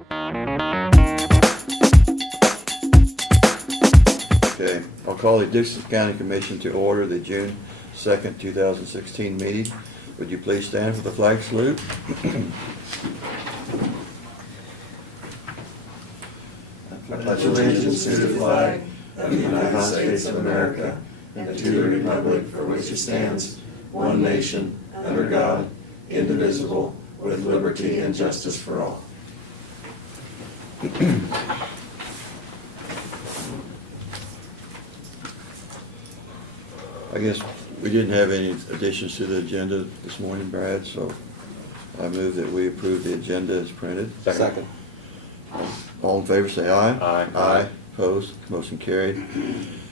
Okay, I'll call the Dixon County Commission to order the June 2nd, 2016 meeting. Would you please stand for the flag salute? I pledge allegiance to the flag of the United States of America and to the republic for which it stands, one nation, under God, indivisible, with liberty and justice for all. I guess we didn't have any additions to the agenda this morning, Brad, so I move that we approve the agenda as printed. Second. All in favor, say aye. Aye. Aye. Opposed? Motion carried.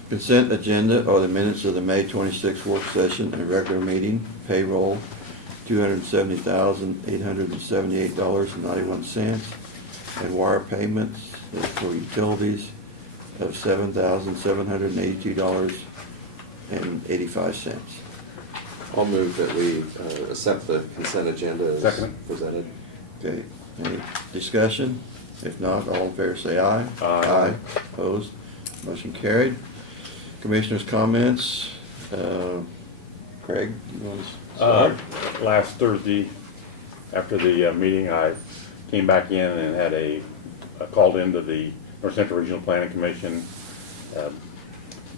Consent agenda are the minutes of the May 26th work session and regular meeting. Payroll, $270,878.91. And wire payments for utilities of $7,782.85. I'll move that we accept the consent agenda as Second. presented. Okay, any discussion? If not, all in favor say aye. Aye. Opposed? Motion carried. Commissioners' comments. Craig, you want to start? Last Thursday, after the meeting, I came back in and had called into the North Central Regional Planning Commission.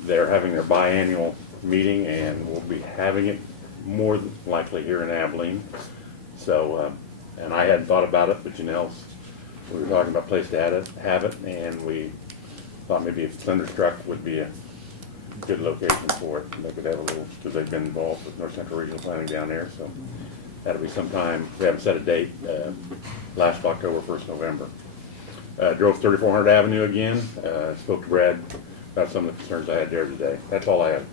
They're having their biannual meeting, and we'll be having it more than likely here in Abilene. So, and I hadn't thought about it, but we were talking about a place to have it, and we thought maybe if Thunderstruck would be a good location for it. They could have a little, because they've been involved with North Central Regional Planning down there, so that'll be sometime. We haven't set a date, last October, 1st November. Drove 3400 Avenue again, spoke to Brad about some of the concerns I had there today. That's all I have.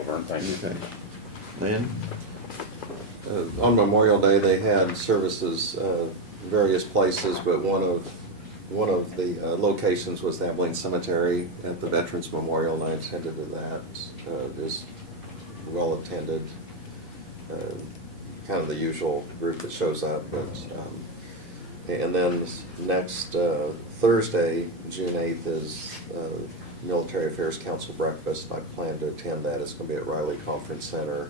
Laverne, thank you. Okay. Lynn? On Memorial Day, they had services various places, but one of the locations was the Abilene Cemetery at the Veterans Memorial, and I attended to that. It was well attended, kind of the usual group that shows up. But and then next Thursday, June 8th, is Military Affairs Council breakfast. I plan to attend that. It's going to be at Riley Conference Center.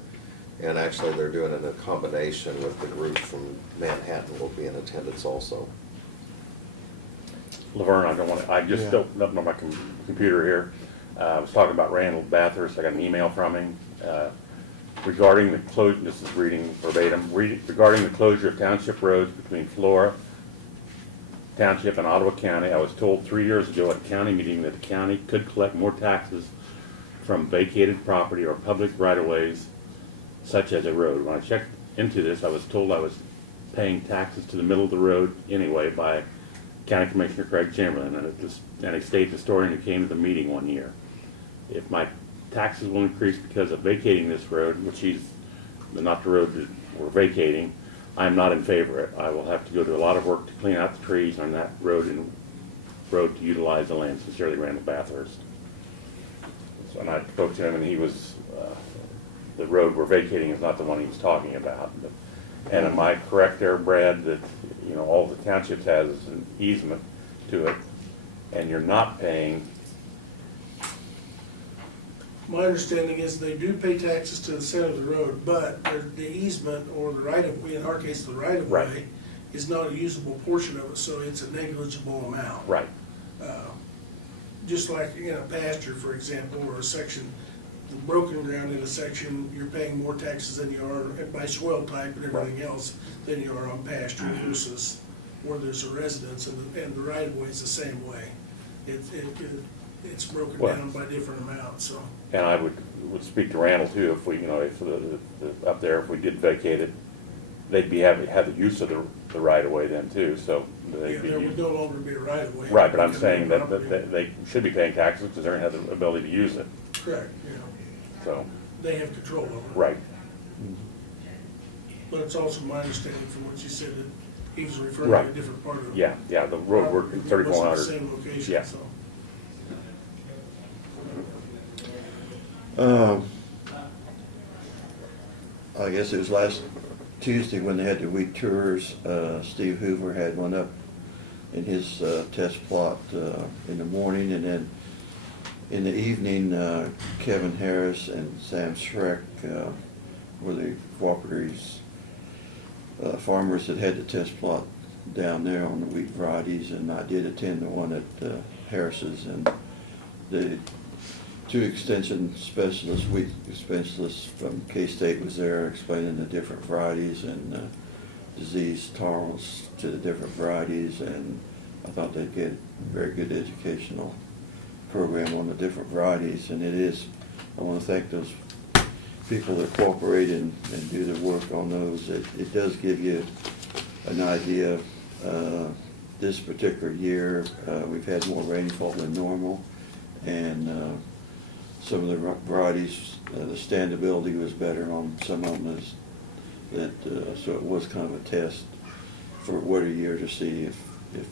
And actually, they're doing it in a combination with the group from Manhattan will be in attendance also. Laverne, I just opened up on my computer here. I was talking about Randall Bathurst. I got an email from him regarding the closure, this is reading verbatim, regarding the closure of township roads between Flora Township and Ottawa County. I was told 3 years ago at a county meeting that the county could collect more taxes from vacated property or public right-of-ways such as a road. When I checked into this, I was told I was paying taxes to the middle of the road anyway by County Commissioner Craig Chamberlain, and a state historian who came to the meeting one year. If my taxes will increase because of vacating this road, which not the road that we're vacating, I'm not in favor of it. I will have to go do a lot of work to clean out the trees on that road and to utilize the land. Sincerely, Randall Bathurst. So, and I spoke to him, and he was, the road we're vacating is not the one he was talking about. And am I correct there, Brad, that all the townships has an easement to it, and you're not paying? My understanding is they do pay taxes to the center of the road, but the easement or the right-of-way, in our case, the right-of-way, Right. is not a usable portion of it, so it's a negligible amount. Right. Just like in a pasture, for example, or a section, the broken ground in a section, you're paying more taxes than you are by soil type and everything else than you are on pasture versus where there's a residence, and the right-of-way is the same way. It's broken Well, down by different amounts, so. And I would speak to Randall too, if we, if up there, if we did vacate it, they'd have the use of the right of way then too, so they'd There would be. no longer be a right of way. Right, but I'm saying that Property. they should be paying taxes because they're gonna have the ability to use it, Correct, yeah. so, They have control over it. right. But it's also my understanding from what you said that he was referring Right. to a different part of it. Yeah, the road, we're It wasn't 3400. the same location, Yeah. so. I guess it was last Tuesday when they had the week tours. Steve Hoover had one up in his test plot in the morning, and then in the evening, Kevin Harris and Sam Schreck were the cooperatives farmers that had the test plot down there on the wheat varieties, and I did attend the one at Harris's, and the two extension specialists, wheat specialists from K-State was there explaining the different varieties and disease tolerance to the different varieties, and I thought they'd get a very good educational program on the different varieties, and it is, I want to thank those people that cooperate and do the work on those. It does give you an idea. This particular year, we've had more rainfall than normal, and some of the varieties, the standability was better on some of them. So it was kind of a test for what a year to see if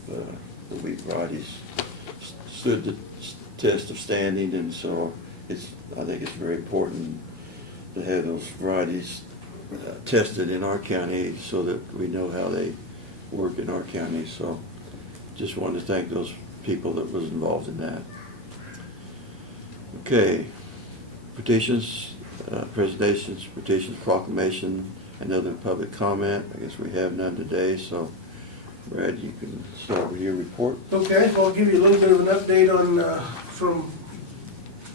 the wheat varieties stood the test of standing, and so I think it's very important to have those varieties tested in our county so that we know how they work in our county. So just wanted to thank those people that was involved in that. Okay, petitions, presentations, petitions, proclamation, and other public comment. I guess we have none today, so Brad, you can start with your report. Okay, I'll give you a little bit of an update on, from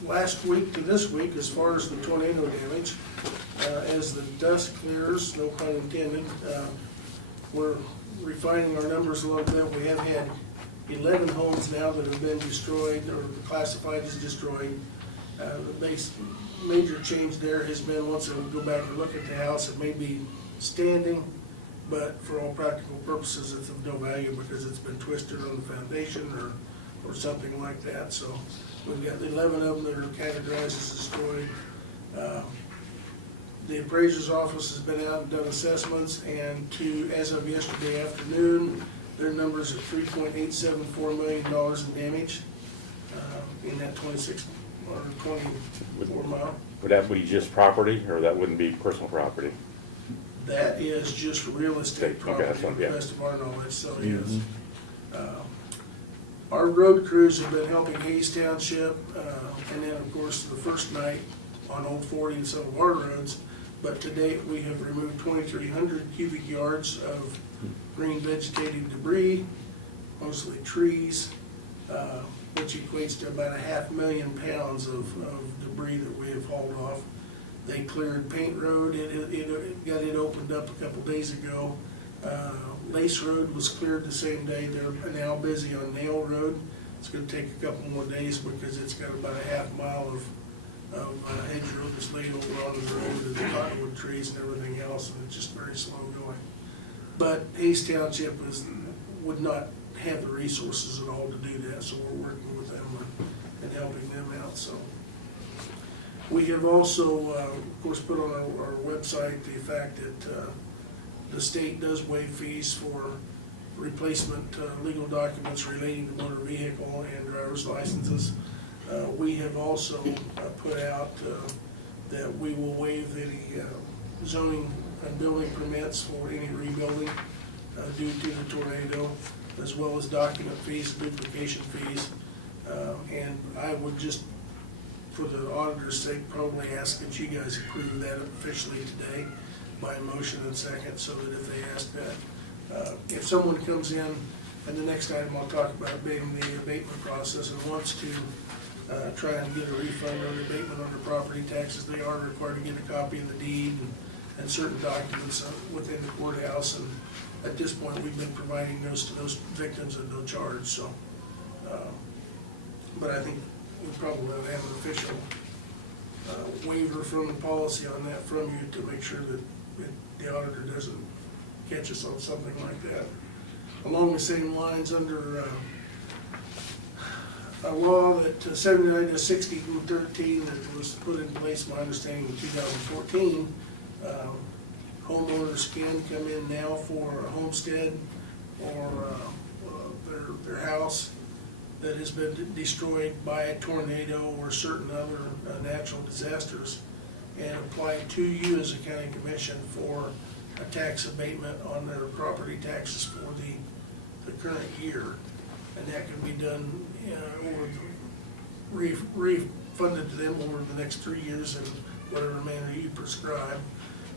last week to this week as far as the tornado damage. As the dust clears, no pun intended, we're refining our numbers a little bit. We have had 11 homes now that have been destroyed or classified as destroyed. The major change there has been, once I go back and look at the house, it may be standing, but for all practical purposes it's of no value because it's been twisted on the foundation or something like that. So we've got 11 of them that are categorized as destroyed. The appraiser's office has been out and done assessments, and as of yesterday afternoon, their numbers are $3.874 million in damage in that 26 or 24 mile. Would that be just property, or that wouldn't be personal property? That is just real estate Okay, property, that's to fine, yeah. the best of our knowledge, so yes. Our road crews have been helping Hayes Township, and then of course the first night on Old 40 and some of our roads. But to date, we have removed 2,300 cubic yards of green vegetative debris, mostly trees, which equates to about 500,000 pounds of debris that we have hauled off. They cleared Paint Road, it got it opened up a couple days ago. Lace Road was cleared the same day. They're now busy on Nail Road. It's gonna take a couple more days because it's got about a half mile of hedgerow that's laid over on the road and the cottonwood trees and everything else, and it's just very slow going. But Hayes Township would not have the resources at all to do that, so we're working with them and helping them out. So we have also, of course, put on our website the fact that the state does waive fees for replacement legal documents relating to motor vehicle and driver's licenses. We have also put out that we will waive any zoning and building permits for any rebuilding due to the tornado, as well as document fees, duplication fees. And I would just, for the auditor's sake, probably ask that you guys approve that officially today by motion and second, so that if they ask that, if someone comes in, and the next item I'll talk about being the abatement process, and wants to try and get a refund or an abatement on their property taxes, they are required to get a copy of the deed and certain documents within the courthouse. And at this point, we've been providing those to those victims at no charge. So, but I think we probably ought to have an official waiver from the policy on that from you to make sure that the auditor doesn't catch us on something like that. Along the same lines, under a law that 79-60-13 that was put in place, my understanding, in 2014, homeowners can come in now for a homestead or their house that has been destroyed by a tornado or certain other natural disasters, and apply to you as a county commission for a tax abatement on their property taxes for the current year. And that can be done, or refunded to them over the next 3 years in whatever manner you prescribe.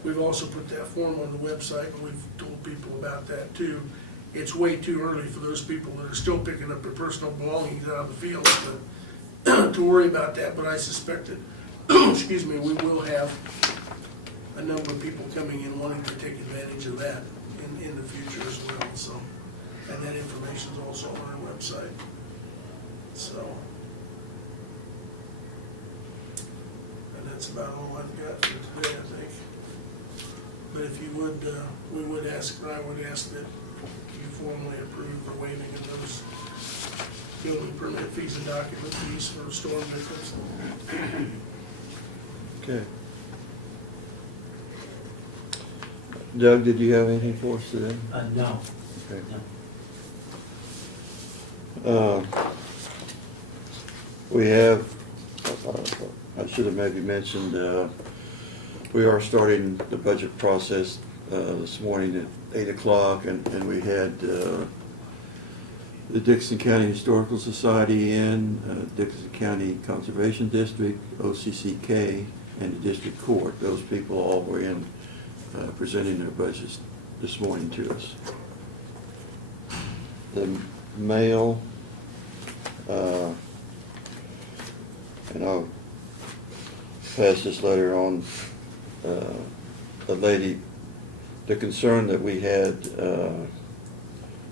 We've also put that form on the website, and we've told people about that too. It's way too early for those people that are still picking up their personal belongings out of the field to worry about that, but I suspect that, excuse me, we will have a number of people coming in wanting to take advantage of that in the future as well, so. And that information is also on our website, so. And that's about all I've got for today, I think. But if you would, we would ask, or I would ask that you formally approve the waiving of those building permit fees and document fees for storm victims. Okay. Doug, did you have anything for us today? No. Okay. No. We have, I should have maybe mentioned, we are starting the budget process this morning at 8 o'clock, and we had the Dixon County Historical Society in, Dixon County Conservation District, OCCK, and the District Court. Those people all were in presenting their budgets this morning to us. The mail, and I'll pass this letter on. The lady, the concern that we had,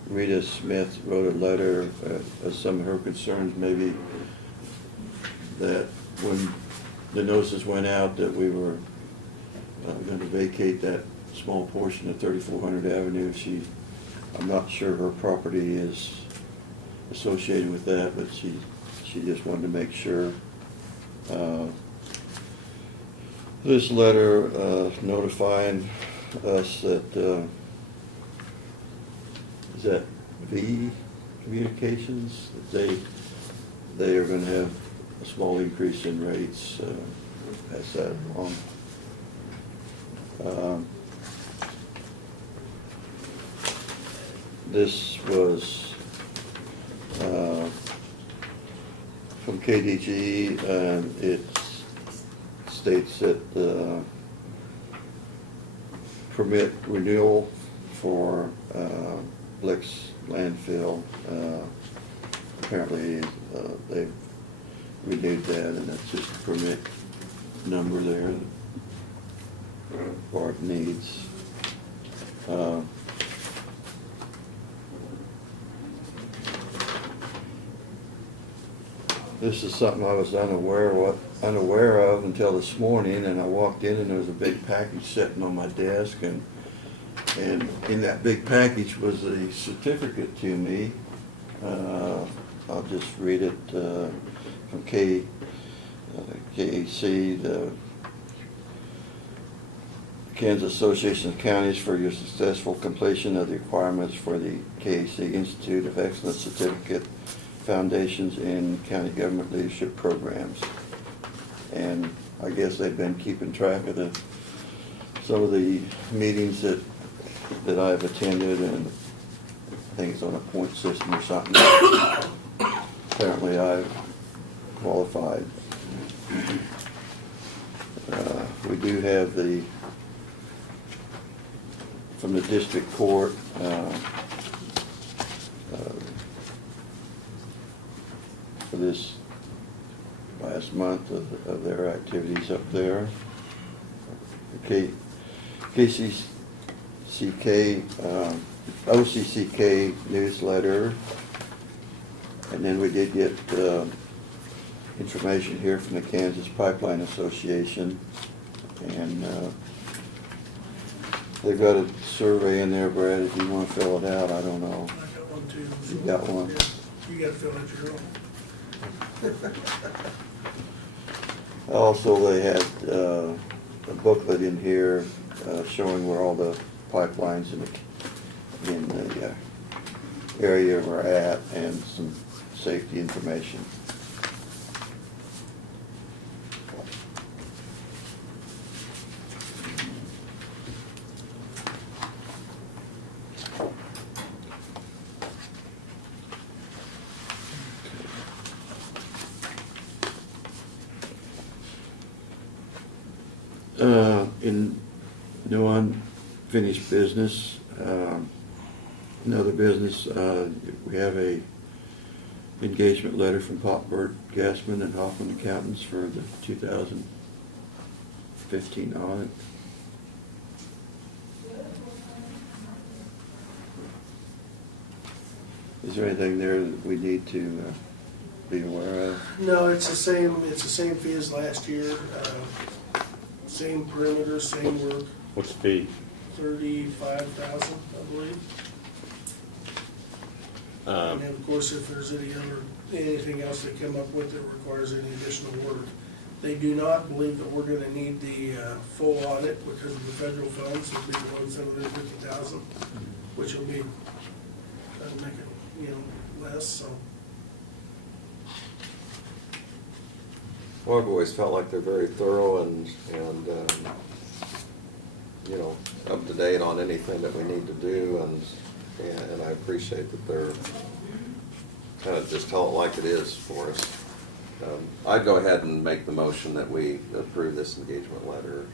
Rita Smith wrote a letter of some of her concerns, maybe that when the notices went out that we were going to vacate that small portion of 3400 Avenue. I'm not sure her property is associated with that, but she just wanted to make sure. This letter notifying us that, is that V Communications, that they are going to have a small increase in rates. Pass that along. This was from KDG, and it states that permit renewal for Blix landfill. Apparently they've renewed that, and that's just a permit number there that Bart needs. This is something I was unaware of until this morning, and I walked in and there was a big package sitting on my desk, and in that big package was a certificate to me. I'll just read it from KAC, the Kansas Association of Counties, for your successful completion of the requirements for the KAC Institute of Excellence Certificate Foundations in County Government Leadership Programs. And I guess they've been keeping track of some of the meetings that I've attended, and I think it's on a point system or something. Apparently I've qualified. We do have from the district court, for this last month of their activities up there. OCCK newsletter, and then we did get information here from the Kansas Pipeline Association, and they've got a survey in there, Brad, if you want to fill it out. I don't know. I got one too. You got one? Yeah, you gotta fill out your own. Also, they had a booklet in here showing where all the pipelines in the area we're at, and some safety information. In no unfinished business, another business, we have a engagement letter from Popberg, Gassman, and Hoffman Accountants for the 2015 audit. Is there anything there that we need to be aware of? No, it's the same fee as last year, same perimeter, same work, What's the fee? 35,000, I believe. And then, of course, if there's anything else they come up with that requires any additional work. They do not believe that we're gonna need the full audit because of the federal funds, it'll be below $750,000, which will be, that'll make it, less, so. Well, I've always felt like they're very thorough and up to date on anything that we need to do, and I appreciate that they're kind of just tell it like it is for us. I'd go ahead and make the motion that we approve this engagement letter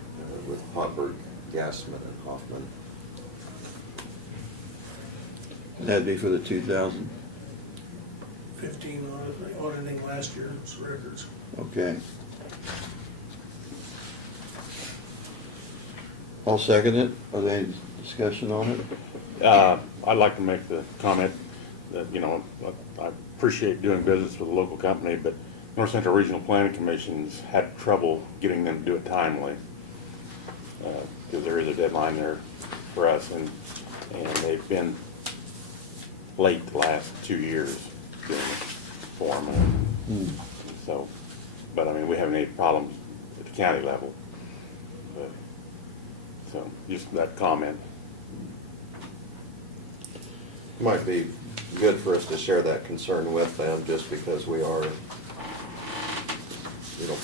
with Popberg, Gassman, and Hoffman. And that'd be for the 2000, 15 auditing last year's records. okay. I'll second it. Are there any discussion on it? I'd like to make the comment that, I appreciate doing business with a local company, but North Central Regional Planning Commission's had trouble getting them to do it timely. Because there is a deadline there for us, and they've been late the last 2 years doing it for them. So, but I mean, we haven't had any problems at the county level. But, so, just that comment. Might be good for us to share that concern with them, just because we are,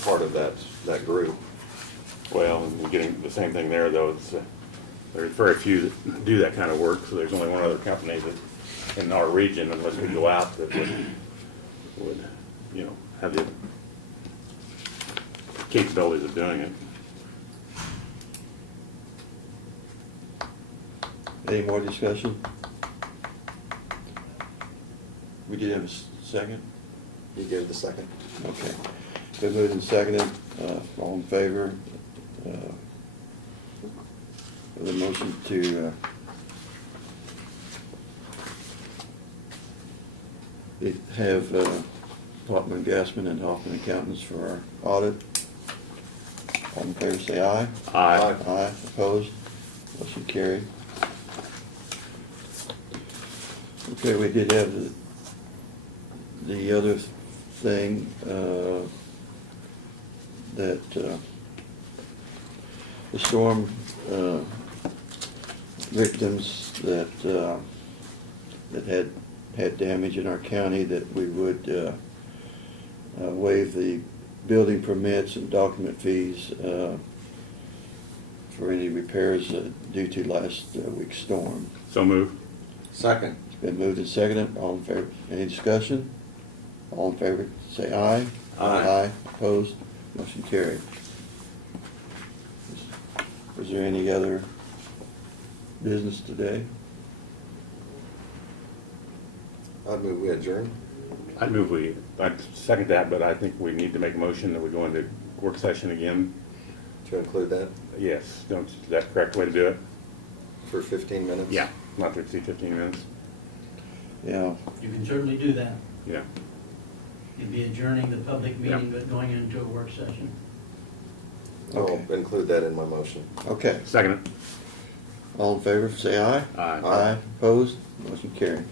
part of that group. Well, and we're getting the same thing there, though. There's very few that do that kind of work, so there's only one other company that, in our region, unless we go out, that would have the capabilities of doing it. Any more discussion? We did have a second? You give the second? Okay. Been moved and seconded. All in favor of the motion to have Popman, Gassman, and Hoffman Accountants for our audit? All in favor, say aye. Aye. Aye, opposed? Motion carried. Okay, we did have the other thing, that the storm victims that had damage in our county, that we would waive the building permits and document fees for any repairs due to last week's storm. So moved. Second. It's been moved and seconded. All in favor? Any discussion? All in favor, say aye. Aye. Opposed? Motion carried. Was there any other business today? I'd move we adjourn. I'd second that, but I think we need to make a motion that we go into work session again. To include that Yes, is that the correct way to do it? for 15 minutes? Yeah. Not to exceed 15 minutes? Yeah, You can certainly do that. Yeah. You'd be adjourning the public meeting, but going into a work session. I'll Okay. include that in my motion. okay. Second it. All in favor, say aye. Aye. Aye, opposed? Motion carried.